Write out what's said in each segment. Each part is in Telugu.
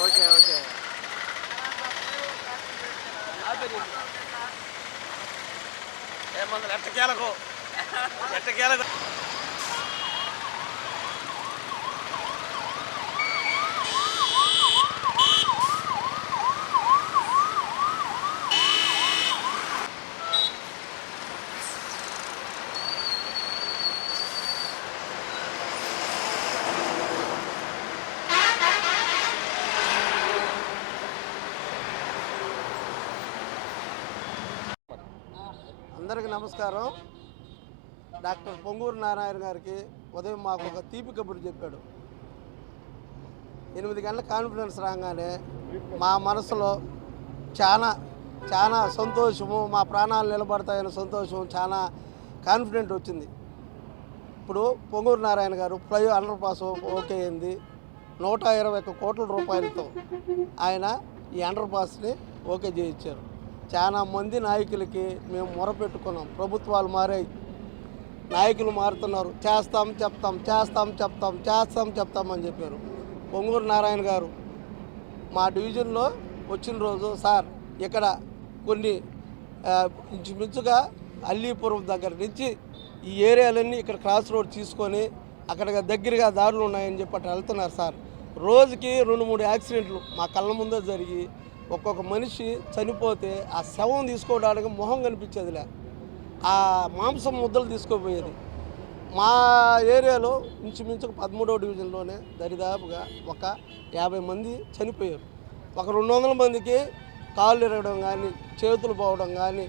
ఓకే ఓకే ఏమన్నా ఎట్టకేలకు అందరికీ నమస్కారం. డాక్టర్ పొంగూరు నారాయణ గారికి ఉదయం మాకు ఒక తీపి కబురు చెప్పాడు. 8 గంటల కాన్ఫిడెన్స్ రాగానే మా మనసులో చాలా చాలా సంతోషము, మా ప్రాణాలు నిలబడతాయన్న సంతోషం, చాలా కాన్ఫిడెంట్ వచ్చింది. ఇప్పుడు పొంగూరు నారాయణ గారు అండర్ పాస్ ఓకే అయింది. 121 కోట్ల రూపాయలతో ఆయన ఈ అండర్ పాస్ని ఓకే చేయించారు. చాలా మంది నాయకులకి మేము మొరపెట్టుకున్నాం. ప్రభుత్వాలు మారాయి, నాయకులు మారుతున్నారు. చేస్తాం చెప్తాం, చేస్తాం చెప్తాం, చేస్తాం చెప్తామని చెప్పారు. పొంగూరు నారాయణ గారు మా డివిజన్లో వచ్చిన రోజు, సార్ ఇక్కడ కొన్ని ఇంచుమించుగా అల్లీపురం దగ్గర నుంచి ఈ ఏరియాలన్నీ ఇక్కడ క్రాస్ రోడ్ తీసుకొని అక్కడ దగ్గరగా దారులు ఉన్నాయని చెప్పి అట్లా వెళ్తున్నారు సార్. రోజుకి 2-3 యాక్సిడెంట్లు మా కళ్ళ ముందే జరిగి ఒక్కొక్క మనిషి చనిపోతే ఆ శవం తీసుకోవడానికి మొహం కనిపించేదిలే, ఆ మాంసం ముద్దలు తీసుకోపోయేది. మా ఏరియాలో ఇంచుమించుకు 13వ డివిజన్లోనే దరిదాపుగా ఒక 50 మంది చనిపోయారు. ఒక 200 మందికి కాళ్ళు ఇరగడం కానీ, చేతులు పోవడం కానీ,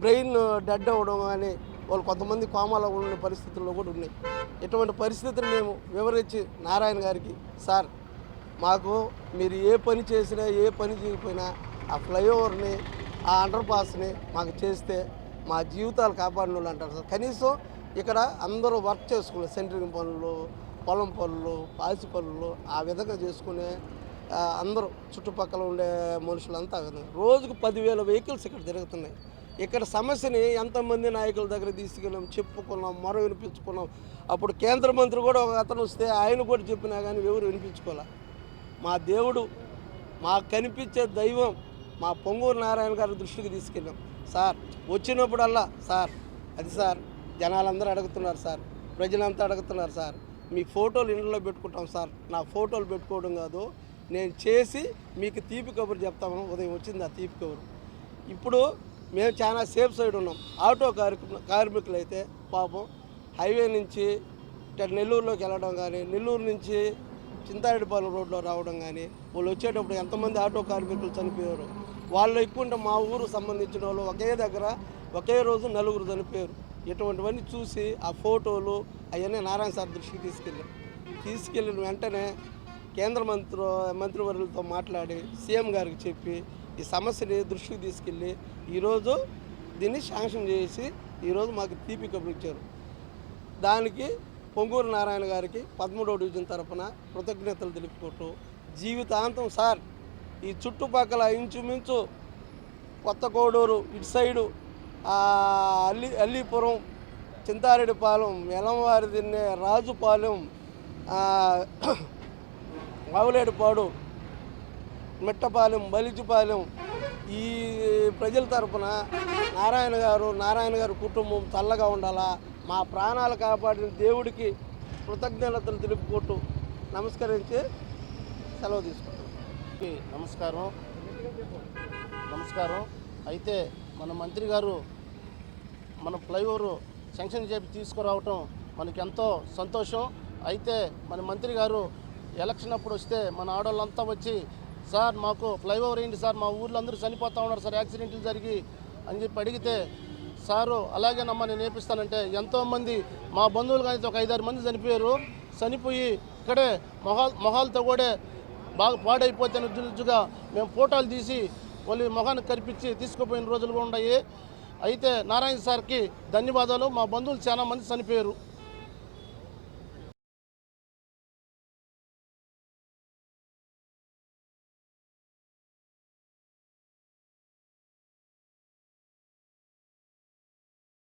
బ్రెయిన్ డెడ్ అవ్వడం కానీ, వాళ్ళు కొంతమంది కోమాలో ఉన్న పరిస్థితుల్లో కూడా ఉన్నాయి. ఇటువంటి పరిస్థితులు మేము వివరించి నారాయణ గారికి, సార్ మాకు మీరు ఏ పని చేసినా ఏ పని చేయకపోయినా ఆ ఫ్లైఓవర్ని, ఆ అండర్ పాస్ని మాకు చేస్తే మా జీవితాలు కాపాడిన వాళ్ళు అంటారు సార్. కనీసం ఇక్కడ అందరూ వర్క్ చేసుకునే సెంట్రింగ్ పనులు, పొలం పనులు, పాసి పనులు ఆ విధంగా చేసుకునే అందరూ చుట్టుపక్కల ఉండే మనుషులంతా ఆ విధంగా రోజుకు 10,000 వెహికల్స్ ఇక్కడ తిరుగుతున్నాయి. ఇక్కడ సమస్యని ఎంతమంది నాయకుల దగ్గర తీసుకెళ్ళాం, చెప్పుకున్నాం, మొర వినిపించుకున్నాం. అప్పుడు కేంద్ర మంత్రి కూడా ఒక అతను వస్తే ఆయన కూడా చెప్పినా కానీ ఎవరు వినిపించుకోలే. మా దేవుడు, మాకు కనిపించే దైవం మా పొంగూరు నారాయణ గారి దృష్టికి తీసుకెళ్ళాం. సార్ వచ్చినప్పుడల్లా, సార్ అది సార్ జనాలందరూ అడుగుతున్నారు సార్, ప్రజలంతా అడుగుతున్నారు సార్, మీ ఫోటోలు ఇంట్లో పెట్టుకుంటాం సార్. నా ఫోటోలు పెట్టుకోవడం కాదు, నేను చేసి మీకు తీపి కబురు చెప్తాము. ఉదయం వచ్చింది ఆ తీపి కబురు. ఇప్పుడు మేము చాలా సేఫ్ సైడ్ ఉన్నాం. ఆటో కార్మికులు అయితే పాపం హైవే నుంచి నెల్లూరులోకి వెళ్ళడం కానీ, నెల్లూరు నుంచి చింతారెడ్డిపాలెం రోడ్లో రావడం కానీ, వాళ్ళు వచ్చేటప్పుడు ఎంతమంది ఆటో కార్మికులు చనిపోయారు. వాళ్ళు ఎక్కువ ఉంటే మా ఊరు సంబంధించిన వాళ్ళు ఒకే దగ్గర ఒకే రోజు 4 చనిపోయారు. ఇటువంటివన్నీ చూసి ఆ ఫోటోలు అవన్నీ నారాయణ సార్ దృష్టికి తీసుకెళ్ళిన వెంటనే కేంద్ర మంత్రివర్యులతో మాట్లాడి సీఎం గారికి చెప్పి ఈ సమస్యని దృష్టికి తీసుకెళ్ళి ఈరోజు దీన్ని శాంక్షన్ చేసి ఈరోజు మాకు తీపి కబురు ఇచ్చారు. దానికి పొంగూరు నారాయణ గారికి 13వ డివిజన్ తరఫున కృతజ్ఞతలు తెలుపుకుంటూ జీవితాంతం సార్ ఈ చుట్టుపక్కల ఇంచుమించు కొత్త కోడూరు ఇటు సైడు అల్లీపురం, చింతారెడ్డిపాలెం, ఎలంవారిదిన్నె, రాజుపాలెం, ఆవులేడుపాడు, మిట్టపాలెం, బలిజిపాలెం ఈ ప్రజల తరఫున నారాయణ గారు కుటుంబం చల్లగా ఉండాలా, మా ప్రాణాలు కాపాడిన దేవుడికి కృతజ్ఞతలు తెలుపుకుంటూ నమస్కరించి సెలవు తీసుకుంటాం. నమస్కారం. అయితే మన మంత్రి గారు మన ఫ్లైఓవర్ శాంక్షన్ చేసి తీసుకురావటం మనకి ఎంతో సంతోషం. అయితే మన మంత్రి గారు ఎలక్షన్ అప్పుడు వస్తే మన ఆడవాళ్ళంతా వచ్చి, సార్ మాకు ఫ్లైఓవర్ ఏంటి సార్, మా ఊర్లో అందరూ చనిపోతూ ఉన్నారు సార్ యాక్సిడెంట్లు జరిగి అని చెప్పి అడిగితే, సారు అలాగేనమ్మా నేను నేర్పిస్తానంటే ఎంతోమంది మా బంధువులు కానీ ఒక 5-6 మంది చనిపోయి ఇక్కడే మొహాలతో కూడా బాగా పాడైపోతే నుజ్జుగా మేము ఫోటోలు తీసి వాళ్ళు మొహాన్ని కనిపించి తీసుకుపోయిన రోజులు కూడా ఉన్నాయి. అయితే నారాయణ సార్కి ధన్యవాదాలు. మా బంధువులు చాలా మంది చనిపోయారు.